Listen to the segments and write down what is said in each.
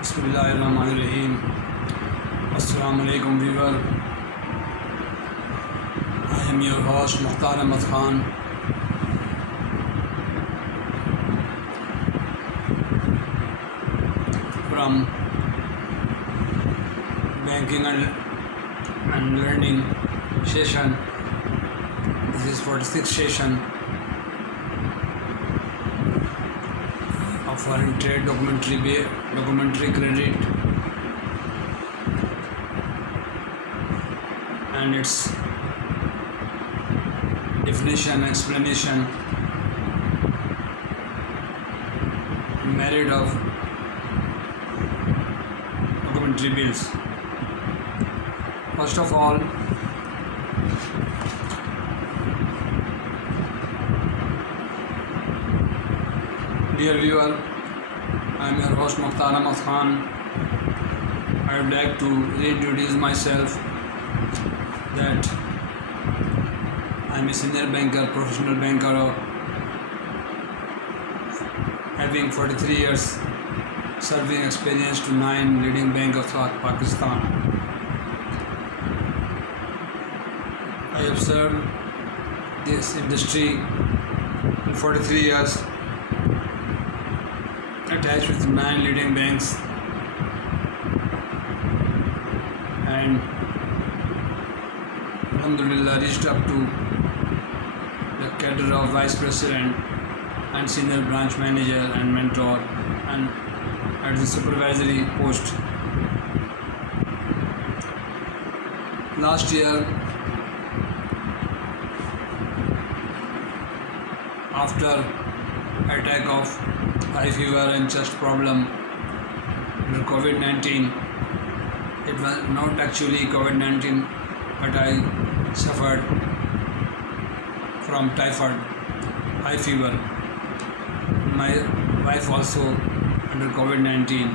Bismillahirrahmanirrahim. Assalamu alaikum viewer. I am your host Mukhtar Ahmed from banking and learning session. This is 46th session of foreign trade documentary credit and its definition, explanation, merit of documentary bills. First of all, dear viewer, I am your host Mukhtar Ahmed. I would like to reintroduce myself that I am a senior banker, professional banker, having 43 years serving experience to 9 leading banks of Pakistan. I have served this industry in 43 years, attached with 9 leading banks, and Alhumdollilah reached up to the cadre of vice president and senior branch manager and mentor, and at the supervisory post. Last year, after attack of high fever and chest problem under COVID-19, it was not actually COVID-19, but I suffered from typhoid, high fever. My wife also under COVID-19.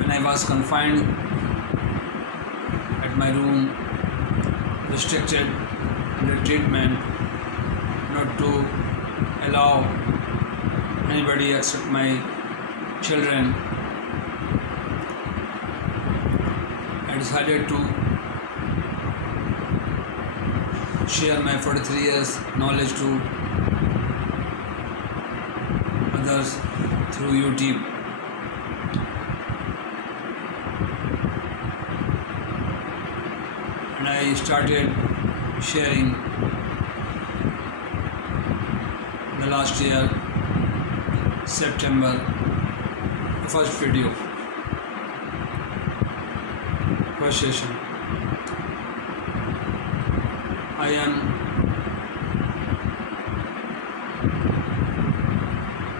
When I was confined at my room, restricted under treatment, not to allow anybody except my children, I decided to share my 43 years knowledge to others through YouTube. And I started sharing the last year, September, the first video, first session. I am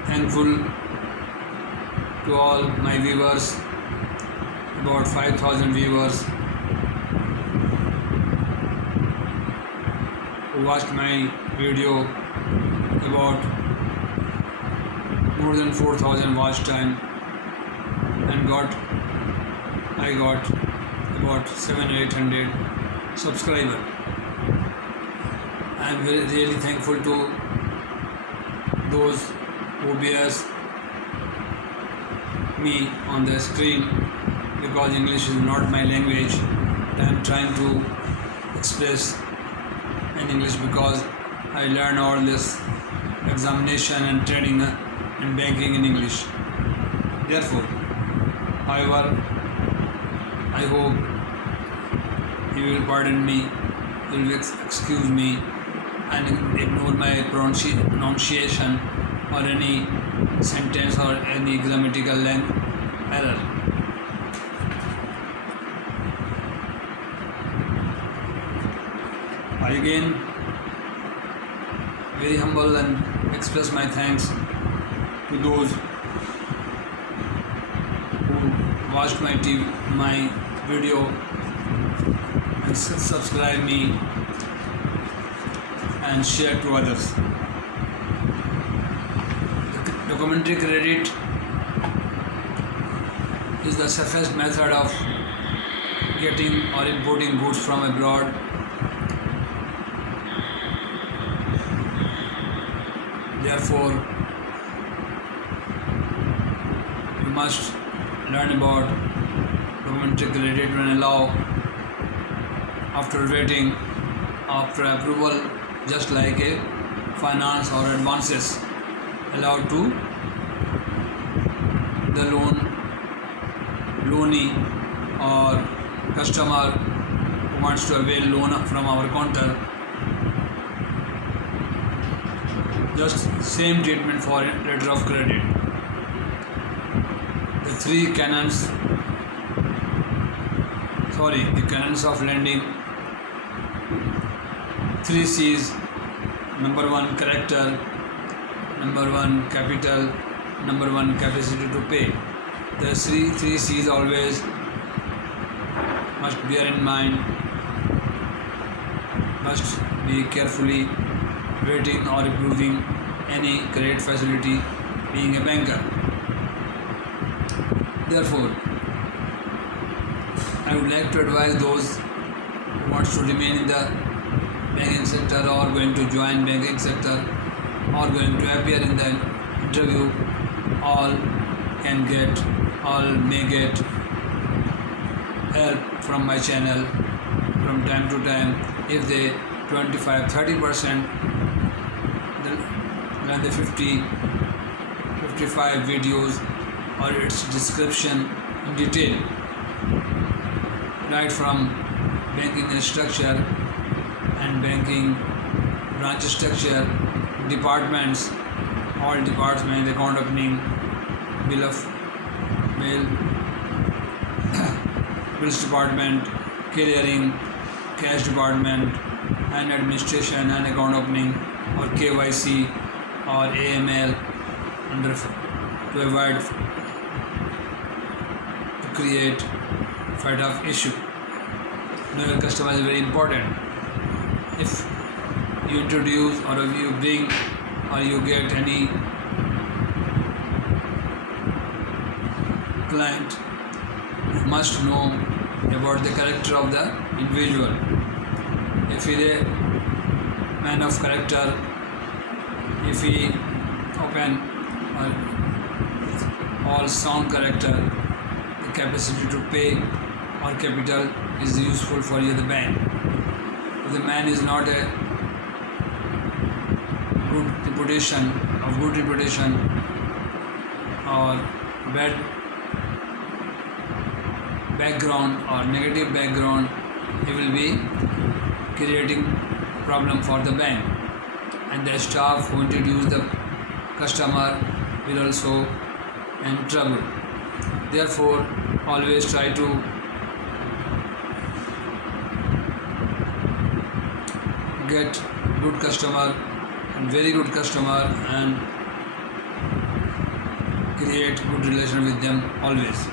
thankful to all my viewers, about 5,000 viewers who watched my video, about more than 4,000 watch time, and I got about 700-800 subscribers. I am really thankful to those who bears me on the screen, because English is not my language. I am trying to express in English because I learn all this examination and training and banking in English. Therefore, however, I hope you will pardon me, you will excuse me and ignore my pronunciation or any sentence or any grammatical error. I again very humble and express my thanks to those who watched my video and subscribe me and share to others. Documentary credit is the safest method of getting or importing goods from abroad. Therefore, must learn about documentary credit when allow after waiting after approval, just like a finance or advances allowed to the loanee or customer who wants to avail loan from our counter. Just same treatment for letter of credit. The canons of lending. 3 C's. Number 1, character. Number 1, capital. Number 1, capacity to pay. The three C's always must bear in mind, must be carefully rating or approving any credit facility being a banker. Therefore, I would like to advise those who want to remain in the banking sector or going to join banking sector or going to appear in the interview, all may get help from my channel from time to time. If they 25-30%, then the 55 videos or its description in detail, right from banking structure and banking branch structure, departments, all departments, account opening, bills department, clearing, cash department, and administration and account opening, or KYC or AML, to avoid to create fed up issue. Know your customer is very important. If you introduce or if you bring or you get any client, you must know about the character of the individual. If he is a man of character, if he open all sound character, the capacity to pay or capital is useful for you, the bank. If the man is not a good reputation or bad background or negative background, he will be creating problem for the bank, and the staff who introduce the customer will also in trouble. Therefore, always try to get good customer and very good customer and create good relation with them always.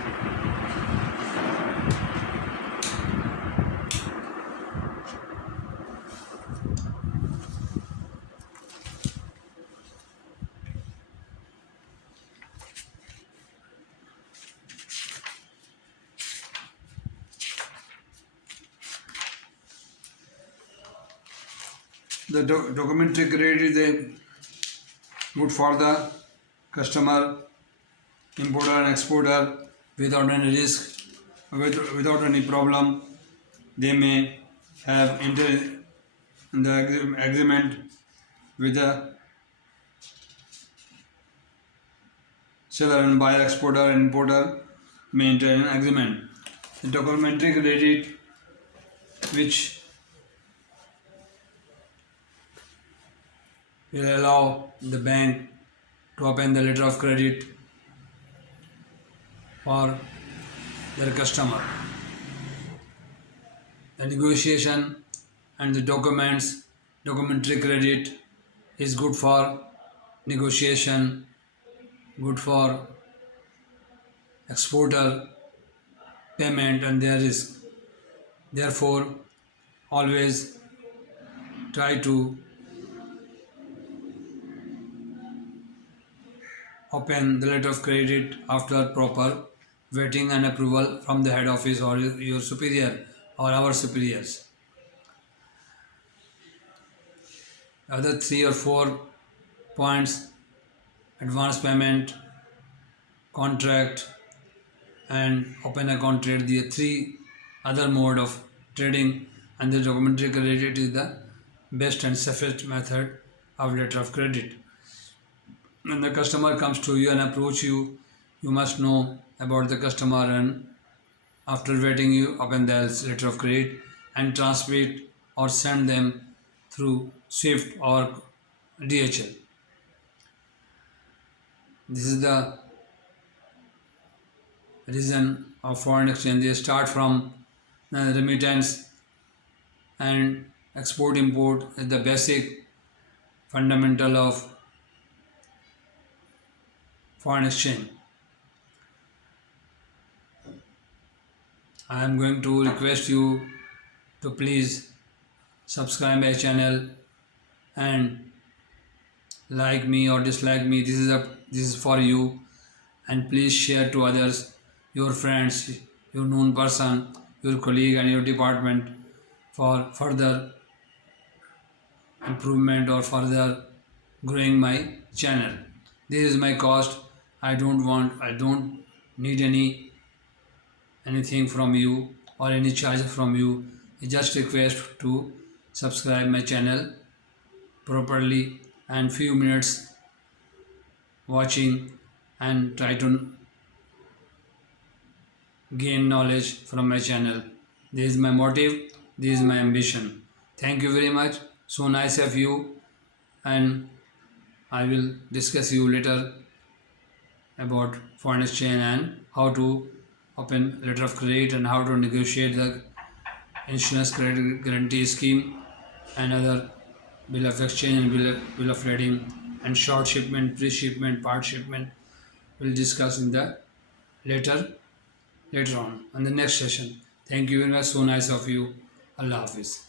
The documentary credit is good for the customer, importer and exporter without any risk, without any problem. They may have the agreement with the seller and buyer, exporter and importer may enter an agreement. The documentary credit, which will allow the bank to open the letter of credit for their customer. The negotiation and the documentary credit is good for negotiation, good for exporter, payment and their risk. Therefore, always try to open the letter of credit after proper vetting and approval from the head office or your superior or our superiors. Other 3 or 4 points: advance payment, contract, and open account trade, the three other mode of trading, and the documentary credit is the best and safest method of letter of credit. When the customer comes to you and approach you, you must know about the customer, and after vetting you open the letter of credit and transfer it or send them through Swift or DHL. This is the reason of foreign exchange. They start from remittance, and export import is the basic fundamental of foreign exchange. I am going to request you to please subscribe my channel and like me or dislike me. This is for you, and please share to others, your friends, your known person, your colleague and your department, for further improvement or further growing my channel. This is my cost. I don't need anything from you or any charge from you. I just request to subscribe my channel properly and few minutes watching and try to gain knowledge from my channel. This is my motive, this is my ambition. Thank you very much. So nice of you, and I will discuss you later about foreign exchange and how to open letter of credit and how to negotiate the insurance credit guarantee scheme and other bill of exchange and bill of lading and short shipment, pre-shipment, part shipment. We'll discuss in the later on the next session. Thank you very much. So nice of you. Allah Hafiz.